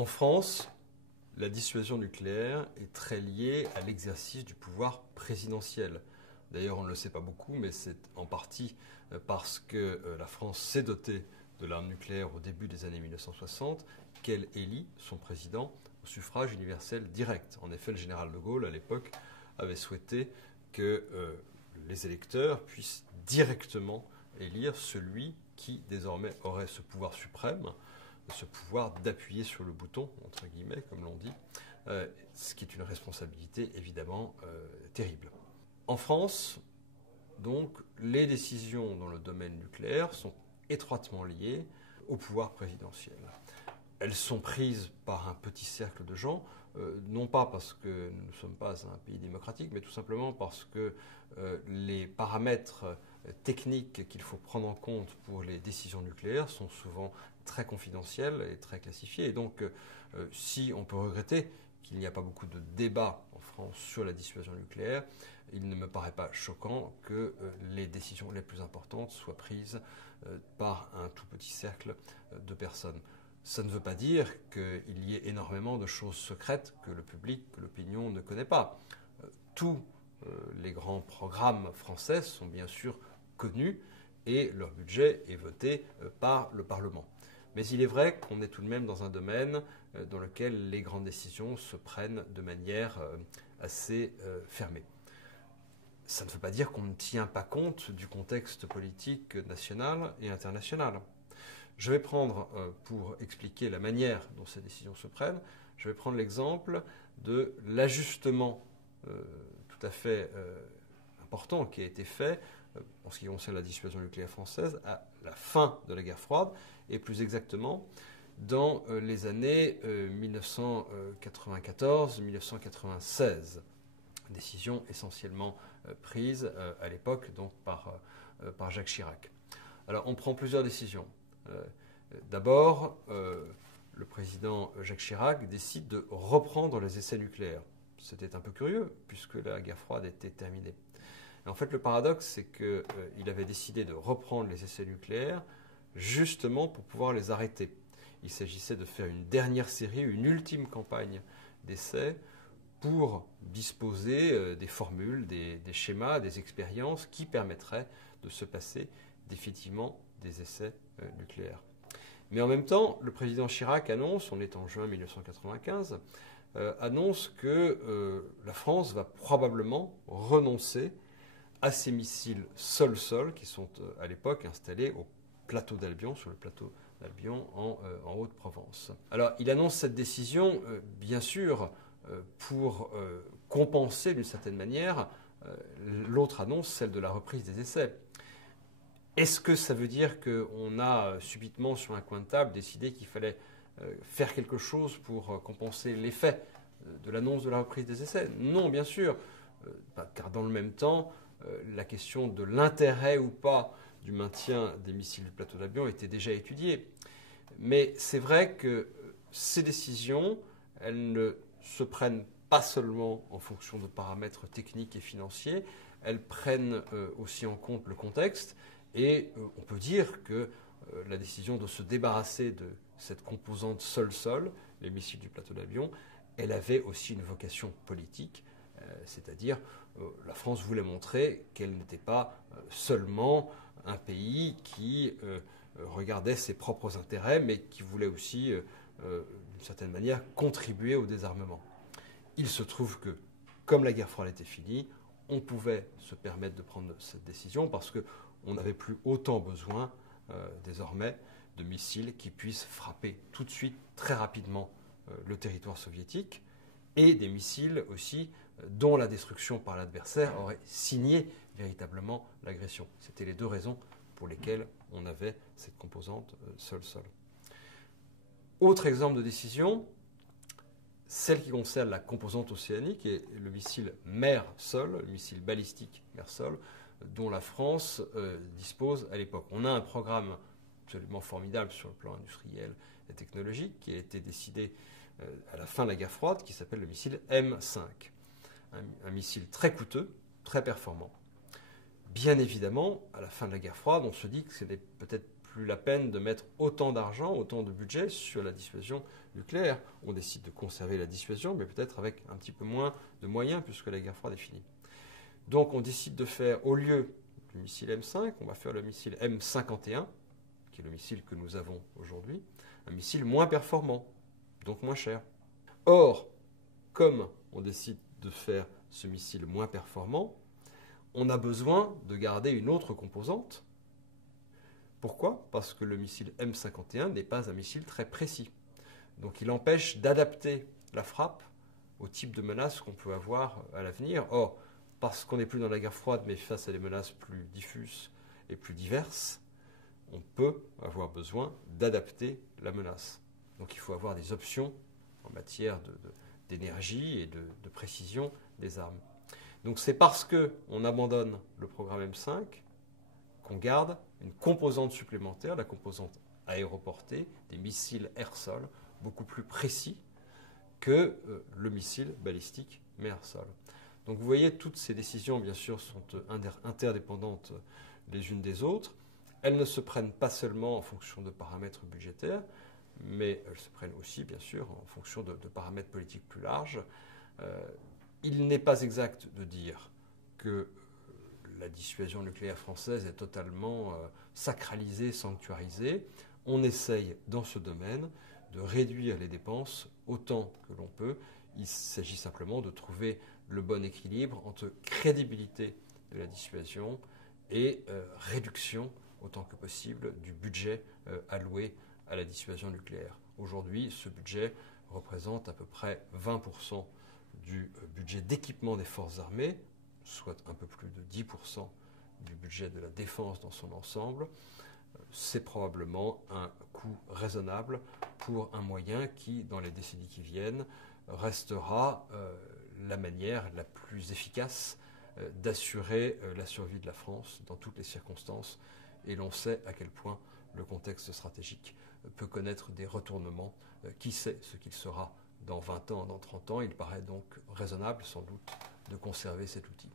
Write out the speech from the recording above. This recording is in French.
En France, la dissuasion nucléaire est très liée à l'exercice du pouvoir présidentiel. D'ailleurs, on ne le sait pas beaucoup, mais c'est en partie parce que la France s'est dotée de l'arme nucléaire au début des années 1960 qu'elle élit son président au suffrage universel direct. En effet, le général de Gaulle, à l'époque, avait souhaité que les électeurs puissent directement élire celui qui, désormais, aurait ce pouvoir suprême, ce pouvoir d'appuyer sur le bouton, entre guillemets, comme l'on dit, ce qui est une responsabilité évidemment terrible. En France, donc, les décisions dans le domaine nucléaire sont étroitement liées au pouvoir présidentiel. Elles sont prises par un petit cercle de gens, non pas parce que nous ne sommes pas un pays démocratique, mais tout simplement parce que les paramètres techniques qu'il faut prendre en compte pour les décisions nucléaires sont souvent très confidentiels et très classifiés. Et donc, si on peut regretter qu'il n'y a pas beaucoup de débats en France sur la dissuasion nucléaire, il ne me paraît pas choquant que les décisions les plus importantes soient prises par un tout petit cercle de personnes. Ça ne veut pas dire qu'il y ait énormément de choses secrètes que le public, que l'opinion ne connaît pas. Tous les grands programmes français sont bien sûr connus et leur budget est voté par le Parlement. Mais il est vrai qu'on est tout de même dans un domaine dans lequel les grandes décisions se prennent de manière assez fermée. Ça ne veut pas dire qu'on ne tient pas compte du contexte politique national et international. Je vais prendre, pour expliquer la manière dont ces décisions se prennent, je vais prendre l'exemple de l'ajustement tout à fait important qui a été fait en ce qui concerne la dissuasion nucléaire française à la fin de la guerre froide, et plus exactement dans les années 1994-1996. Décision essentiellement prise à l'époque donc par Jacques Chirac. Alors on prend plusieurs décisions. D'abord, le président Jacques Chirac décide de reprendre les essais nucléaires. C'était un peu curieux puisque la guerre froide était terminée. Et en fait, le paradoxe, c'est qu'il avait décidé de reprendre les essais nucléaires justement pour pouvoir les arrêter. Il s'agissait de faire une dernière série, une ultime campagne d'essais pour disposer des formules, des schémas, des expériences qui permettraient de se passer définitivement des essais nucléaires. Mais en même temps, le président Chirac annonce, on est en juin 1995, annonce que la France va probablement renoncer à ces missiles sol-sol qui sont à l'époque installés au plateau d'Albion, sur le plateau d'Albion en Haute-Provence. Alors il annonce cette décision, bien sûr, pour compenser d'une certaine manière l'autre annonce, celle de la reprise des essais. Est-ce que ça veut dire qu'on a subitement sur un coin de table décidé qu'il fallait faire quelque chose pour compenser l'effet de l'annonce de la reprise des essais? Non, bien sûr, car dans le même temps, la question de l'intérêt ou pas du maintien des missiles du plateau d'Albion était déjà étudiée. Mais c'est vrai que ces décisions, elles ne se prennent pas seulement en fonction de paramètres techniques et financiers, elles prennent aussi en compte le contexte. Et on peut dire que la décision de se débarrasser de cette composante sol-sol, les missiles du plateau d'Albion, elle avait aussi une vocation politique, c'est-à-dire la France voulait montrer qu'elle n'était pas seulement un pays qui regardait ses propres intérêts, mais qui voulait aussi, d'une certaine manière, contribuer au désarmement. Il se trouve que, comme la guerre froide était finie, on pouvait se permettre de prendre cette décision parce qu'on n'avait plus autant besoin, désormais, de missiles qui puissent frapper tout de suite, très rapidement, le territoire soviétique, et des missiles aussi dont la destruction par l'adversaire aurait signé véritablement l'agression. C'était les deux raisons pour lesquelles on avait cette composante sol-sol. Autre exemple de décision, celle qui concerne la composante océanique et le missile mer-sol, le missile balistique mer-sol, dont la France dispose à l'époque. On a un programme absolument formidable sur le plan industriel et technologique qui a été décidé à la fin de la guerre froide, qui s'appelle le missile M5. Un missile très coûteux, très performant. Bien évidemment, à la fin de la guerre froide, on se dit que ce n'est peut-être plus la peine de mettre autant d'argent, autant de budget sur la dissuasion nucléaire. On décide de conserver la dissuasion, mais peut-être avec un petit peu moins de moyens puisque la guerre froide est finie. Donc on décide de faire, au lieu du missile M5, on va faire le missile M51, qui est le missile que nous avons aujourd'hui, un missile moins performant, donc moins cher. Or, comme on décide de faire ce missile moins performant, on a besoin de garder une autre composante. Pourquoi? Parce que le missile M51 n'est pas un missile très précis. Donc il empêche d'adapter la frappe au type de menace qu'on peut avoir à l'avenir. Or, parce qu'on n'est plus dans la guerre froide, mais face à des menaces plus diffuses et plus diverses, on peut avoir besoin d'adapter la menace. Donc il faut avoir des options en matière d'énergie et de précision des armes. Donc c'est parce qu'on abandonne le programme M5 qu'on garde une composante supplémentaire, la composante aéroportée, des missiles air-sol, beaucoup plus précis que le missile balistique mer-sol. Donc vous voyez, toutes ces décisions, bien sûr, sont interdépendantes les unes des autres. Elles ne se prennent pas seulement en fonction de paramètres budgétaires, mais elles se prennent aussi, bien sûr, en fonction de paramètres politiques plus larges. Il n'est pas exact de dire que la dissuasion nucléaire française est totalement sacralisée, sanctuarisée. On essaye, dans ce domaine, de réduire les dépenses autant que l'on peut. Il s'agit simplement de trouver le bon équilibre entre crédibilité de la dissuasion et réduction, autant que possible, du budget alloué à la dissuasion nucléaire. Aujourd'hui, ce budget représente à peu près 20% du budget d'équipement des forces armées, soit un peu plus de 10% du budget de la défense dans son ensemble. C'est probablement un coût raisonnable pour un moyen qui, dans les décennies qui viennent, restera la manière la plus efficace d'assurer la survie de la France dans toutes les circonstances. Et l'on sait à quel point le contexte stratégique peut connaître des retournements. Qui sait ce qu'il sera dans 20 ans, dans 30 ans? Il paraît donc raisonnable, sans doute, de conserver cet outil.